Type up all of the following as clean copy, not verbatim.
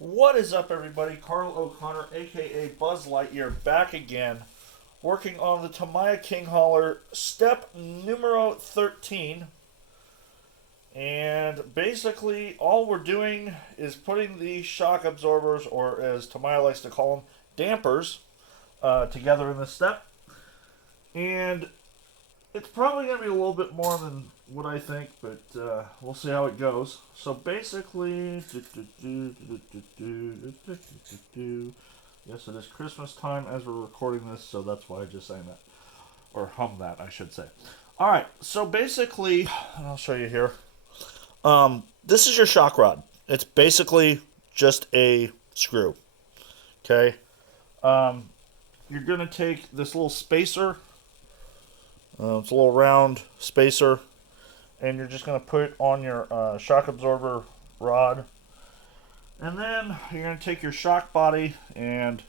What is up, everybody? Carl O'Connor, aka Buzz Lightyear, back again, working on the Tamiya King Hauler step numero 13. And basically, all we're doing is putting the shock absorbers, or as Tamiya likes to call them, dampers, together in this step. And it's probably going to be a little bit more than what I think, but we'll see how it goes. So basically, yes, it is Christmas time as we're recording this, so that's why I just sang that, or hummed that, I should say. All right, so basically, and I'll show you here. This is your shock rod. It's basically just a screw. Okay. You're gonna take this little spacer. It's a little round spacer, and you're just going to put it on your shock absorber rod. And then you're going to take your shock body and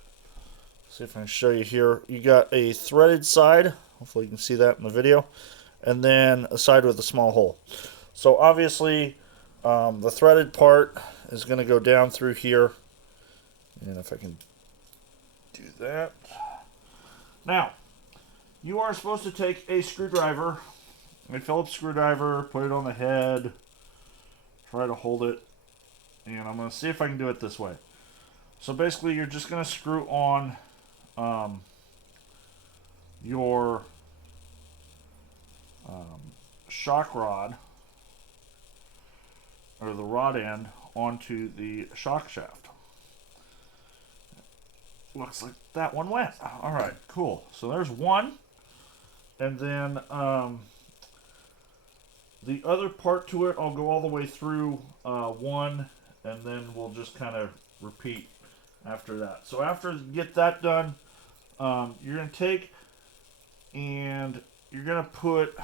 see if I can show you here. You got a threaded side. Hopefully you can see that in the video. And then a side with a small hole. So obviously the threaded part is going to go down through here. And if I can do that. Now, you are supposed to take a screwdriver, a Phillips screwdriver, put it on the head, try to hold it, and I'm going to see if I can do it this way. So basically, you're just going to screw on your shock rod, or the rod end, onto the shock shaft. Looks like that one went. Alright, cool. So there's one. And then the other part to it, I'll go all the way through one, and then we'll just kind of repeat after that. So after you get that done, you're going to take and you're going to put,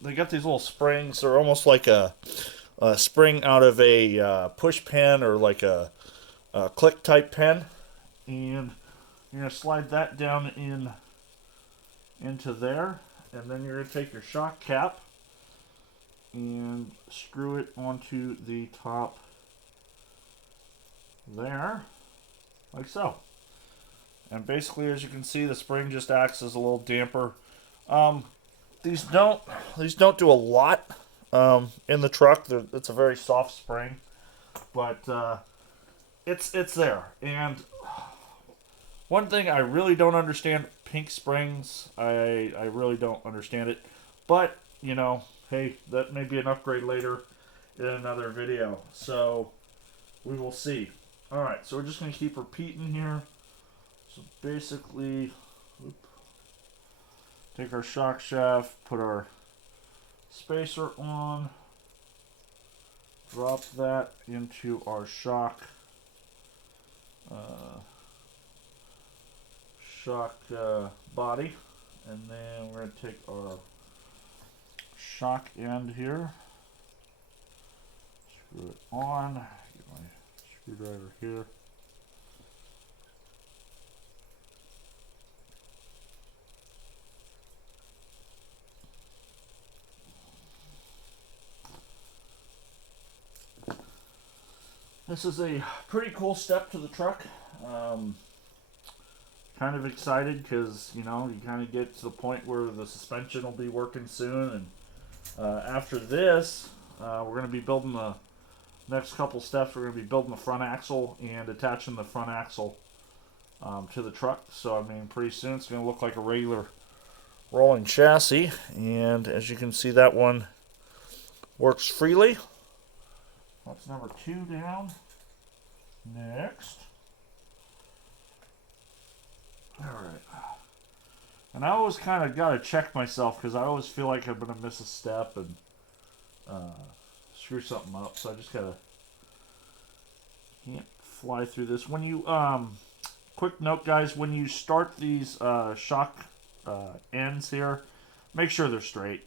they got these little springs. They're almost like a spring out of a push pen, or like a click type pen. And you're going to slide that down into there, and then you're going to take your shock cap and screw it onto the top there, like so. And basically, as you can see, the spring just acts as a little damper. These don't do a lot in the truck. It's a very soft spring, but it's there. And one thing I really don't understand, pink springs, I really don't understand it. But, you know, hey, that may be an upgrade later in another video. So, we will see. Alright, so we're just going to keep repeating here. So basically, take our shock shaft, put our spacer on, drop that into our shock body, and then we're going to take our shock end here, screw it on, get my screwdriver here, this is a pretty cool step to the truck. Kind of excited because, you know, you kind of get to the point where the suspension will be working soon, and after this we're going to be building the next couple steps. We're going to be building the front axle and attaching the front axle to the truck. So I mean, pretty soon it's going to look like a regular rolling chassis, and as you can see, that one works freely. That's number 2 down. Next. Alright. And I always kind of got to check myself, because I always feel like I'm going to miss a step and screw something up. So I just got to, can't fly through this. When you, quick note guys, when you start these shock ends here, make sure they're straight.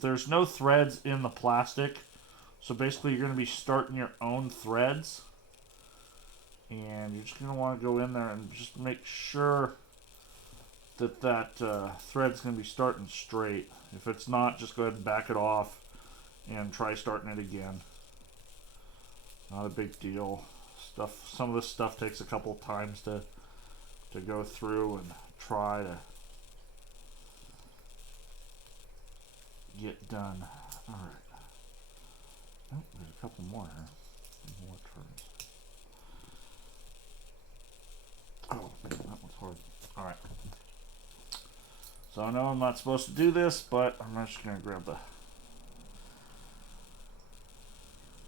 There's no threads in the plastic. So basically you're going to be starting your own threads. And you're just going to want to go in there and just make sure that thread's going to be starting straight. If it's not, just go ahead and back it off and try starting it again. Not a big deal. stuff. Some of this stuff takes a couple times to go through and try to get done. All right. Oh, there's a couple more here. More turns. Oh man, that one's hard. All right. So I know I'm not supposed to do this, but I'm just gonna grab the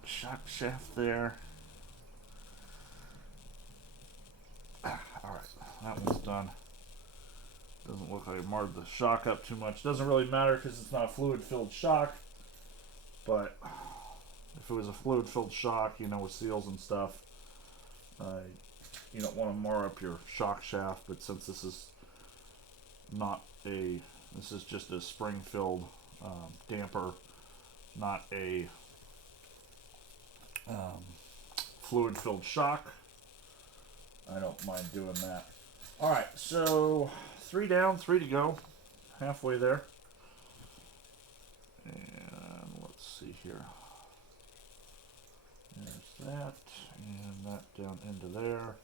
shock shaft there. Alright, that one's done. Doesn't look like I marred the shock up too much. Doesn't really matter because it's not a fluid-filled shock. But if it was a fluid-filled shock, you know, with seals and stuff, you don't want to mar up your shock shaft. But since this is not a, this is just a spring-filled damper, not a fluid-filled shock, I don't mind doing that. Alright, so 3 down, 3 to go. Halfway there. And let's see here. There's that, and that down into there.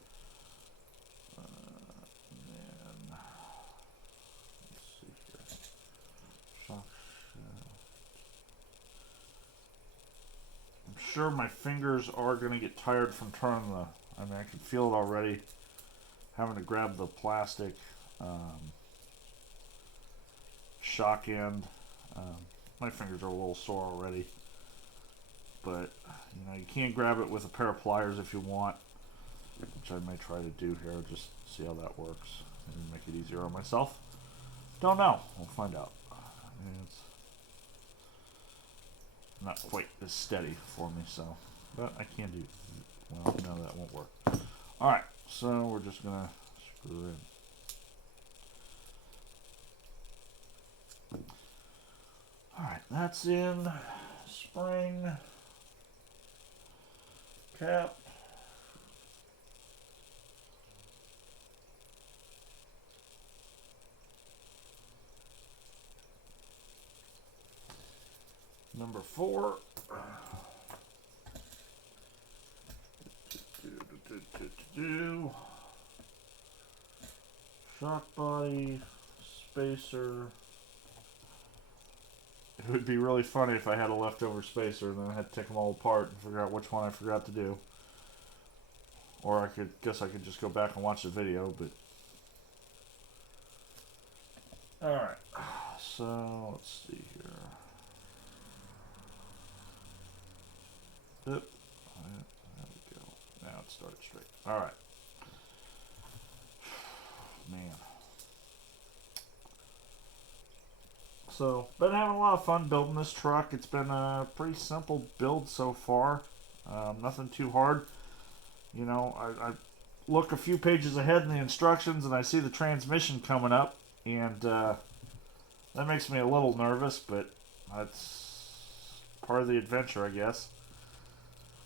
And then, let's see here. Shock shaft. I'm sure my fingers are going to get tired from turning the, I mean, I can feel it already, having to grab the plastic shock end. My fingers are a little sore already, but you know, you can grab it with a pair of pliers if you want, which I may try to do here, just see how that works and make it easier on myself. Don't know, we'll find out. It's not quite as steady for me, so, but I can do, well, no, that won't work. Alright, so we're just gonna screw in. Alright, that's in. Spring. Cap. Number 4. Shock body, spacer. It would be really funny if I had a leftover spacer and then I had to take them all apart and figure out which one I forgot to do. Or I guess I could just go back and watch the video, but... Alright, so let's see here. Yep. There we go. Now it started straight. Alright. Man. So, been having a lot of fun building this truck. It's been a pretty simple build so far. Nothing too hard. You know, I look a few pages ahead in the instructions and I see the transmission coming up. And that makes me a little nervous, but that's part of the adventure, I guess.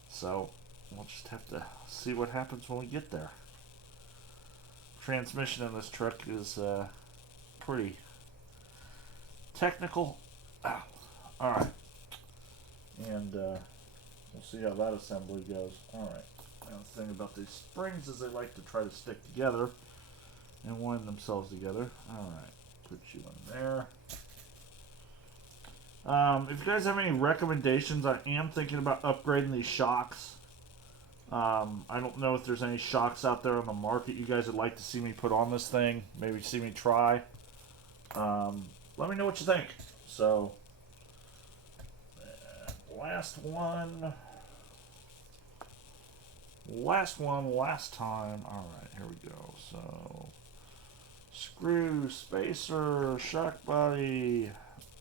So, we'll just have to see what happens when we get there. Transmission in this truck is pretty technical. Ow. Alright. And we'll see how that assembly goes. Alright. Now the thing about these springs is they like to try to stick together and wind themselves together. Alright. Put you in there. If you guys have any recommendations, I am thinking about upgrading these shocks. I don't know if there's any shocks out there on the market you guys would like to see me put on this thing. Maybe see me try. Let me know what you think. So, last one. Last time. Alright, here we go. So, screw, spacer, shock body,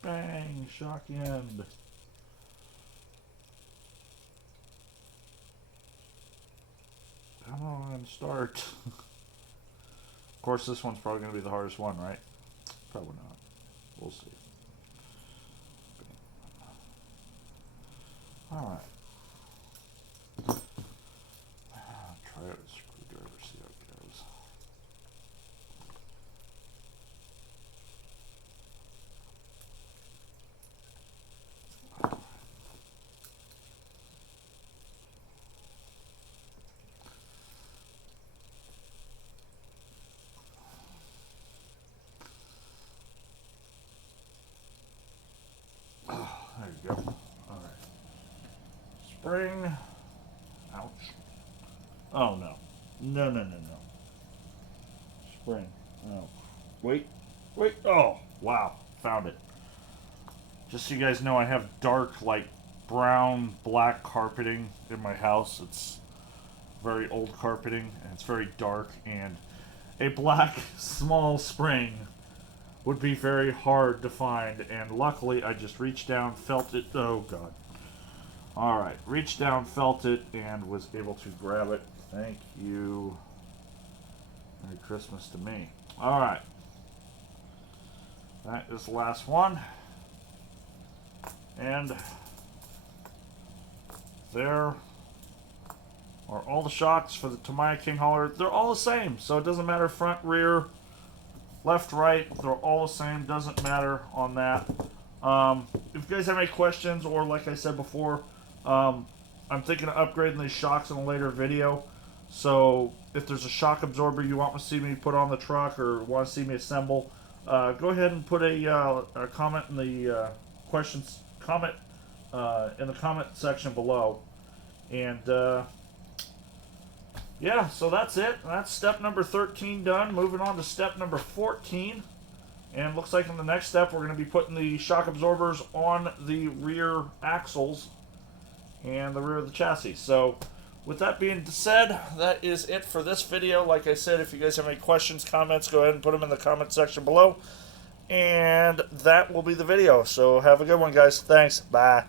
bang, shock end. Come on, start. Of course, this one's probably going to be the hardest one, right? Probably not. We'll see. Alright. Try out a screwdriver, see how it goes. spring. Ouch. Oh no. No, no, no, no. Spring. Oh. Wait. Wait. Oh, wow. Found it. Just so you guys know, I have dark, like, brown, black carpeting in my house. It's very old carpeting, and it's very dark, and a black, small spring would be very hard to find, and luckily I just reached down, felt it. Oh, God. Alright, reached down, felt it, and was able to grab it. Thank you. Merry Christmas to me. Alright. That is the last one. And there are all the shocks for the Tamiya King Hauler. They're all the same, so it doesn't matter front, rear, left, right. They're all the same. Doesn't matter on that. If you guys have any questions, or like I said before, I'm thinking of upgrading these shocks in a later video. So if there's a shock absorber you want to see me put on the truck, or want to see me assemble, go ahead and put a comment in the in the comment section below. And yeah, so that's it. That's step number 13 done. Moving on to step number 14. And looks like in the next step we're going to be putting the shock absorbers on the rear axles and the rear of the chassis. So with that being said, that is it for this video. Like I said, if you guys have any questions, comments, go ahead and put them in the comment section below. And that will be the video. So have a good one, guys. Thanks. Bye.